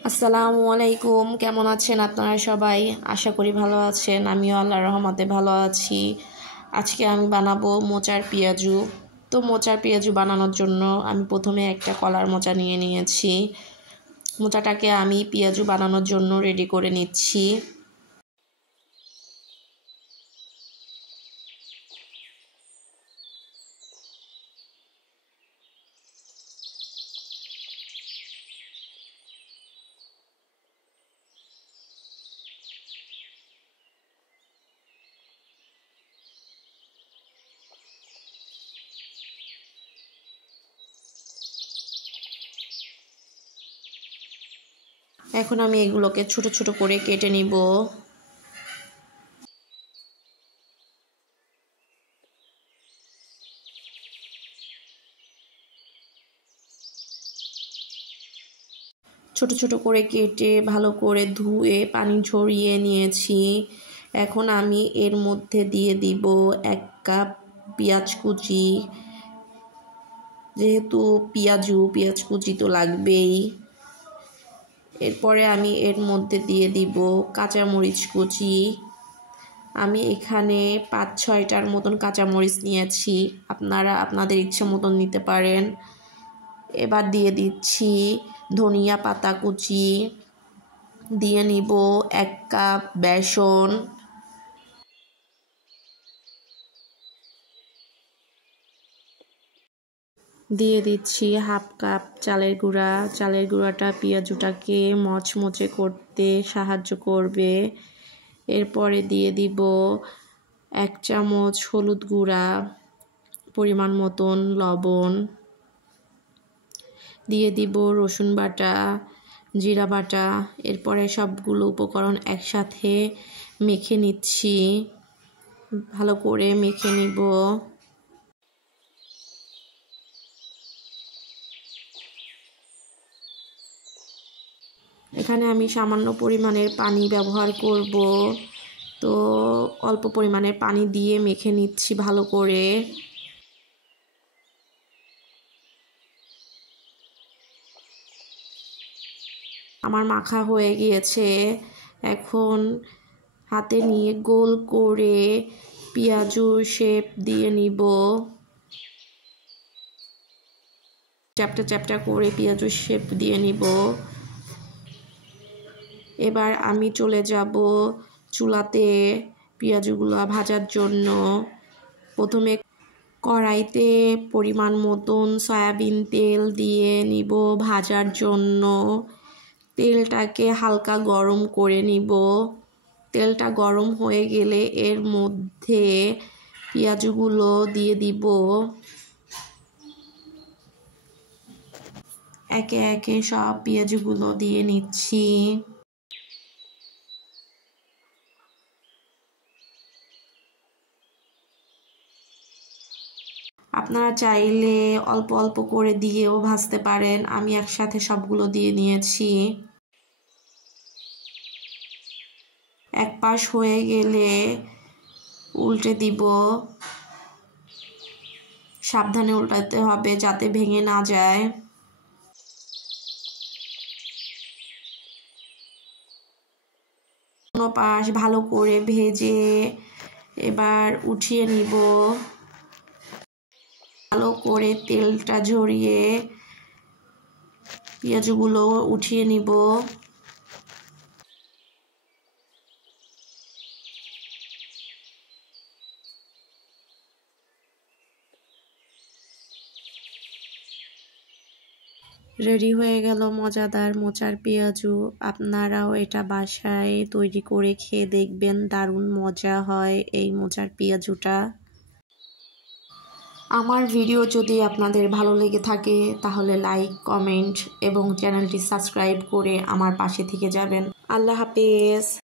আসসালামু আলাইকুম, কেমন আছেন আপনারা সবাই? আশা করি ভালো আছেন। আমিও আল্লাহর রহমতে ভালো আছি। আজকে আমি বানাবো মোচার পেঁয়াজু। তো মোচার পেঁয়াজু বানানোর জন্য আমি প্রথমে একটা কলার মোচা নিয়ে নিয়েছি। মোচাটাকে আমি পেঁয়াজু বানানোর জন্য রেডি করে নিচ্ছি। এখন আমি এগুলোকে ছোট ছোট করে কেটে নিব। ছোট ছোট করে কেটে ভালো করে ধুয়ে পানি ঝরিয়ে নিয়েছি। এখন আমি এর মধ্যে দিয়ে দিব 1 কাপ পেঁয়াজ কুচি। যেহেতু পেঁয়াজ কুচি তো লাগবেই। এরপরে আমি এর মধ্যে দিয়ে দিব কাঁচামরিচ কুচি। আমি এখানে 5-6টার মতন কাঁচামরিচ নিয়েছি, আপনারা আপনাদের ইচ্ছে মতন নিতে পারেন। এবার দিয়ে দিচ্ছি ধনিয়া পাতা কুচি, দিয়ে নিব 1 কাপ বেসন, দিয়ে দিচ্ছি 1/2 কাপ চালের গুঁড়া। চালের গুঁড়াটা পেঁয়াজুটাকে মচমচে করতে সাহায্য করবে। এরপরে দিয়ে দিব 1 চামচ হলুদ গুঁড়া, পরিমাণ মতন লবণ, দিয়ে দিব রসুন বাটা, জিরা বাটা। এরপরে সবগুলো উপকরণ একসাথে মেখে নিচ্ছি, ভালো করে মেখে নিব। এখানে আমি সামান্য পরিমাণের পানি ব্যবহার করব, তো অল্প পরিমাণের পানি দিয়ে মেখে নিচ্ছি ভালো করে। আমার মাখা হয়ে গিয়েছে। এখন হাতে নিয়ে গোল করে পেঁয়াজুর শেপ দিয়ে নিব। চ্যাপটা চ্যাপটা করে পেঁয়াজুর শেপ দিয়ে নিব। এবার আমি চলে যাব চুলাতে পেঁয়াজগুলো ভাজার জন্য। প্রথমে কড়াইতে পরিমাণ মতন সয়াবিন তেল দিয়ে নিব ভাজার জন্য। তেলটাকে হালকা গরম করে নিব। তেলটা গরম হয়ে গেলে এর মধ্যে পেঁয়াজগুলো দিয়ে দিব। একে একে সব পেঁয়াজগুলো দিয়ে নিচ্ছি। আপনারা চাইলে অল্প অল্প করে দিয়েও ভাজতে পারেন। আমি একসাথে সবগুলো দিয়ে নিয়েছি। এক পাশ হয়ে গেলে উল্টে দিব। সাবধানে উল্টাতে হবে যাতে ভেঙে না যায়। কোনো পাশ ভালো করে ভেজে এবার উঠিয়ে নিব। ভালো করে তেলটা ঝরিয়ে পেঁয়াজগুলো উঠিয়ে নিব। রেডি হয়ে গেল মজাদার মোচার পেঁয়াজু। আপনারাও এটা বাসায় তৈরি করে খেয়ে দেখবেন, দারুণ মজা হয় এই মোচার পেঁয়াজুটা। আমার ভিডিও যদি আপনাদের ভালো লেগে থাকে তাহলে লাইক, কমেন্ট এবং চ্যানেলটি সাবস্ক্রাইব করে আমার পাশে থেকে যাবেন। আল্লাহ হাফেজ।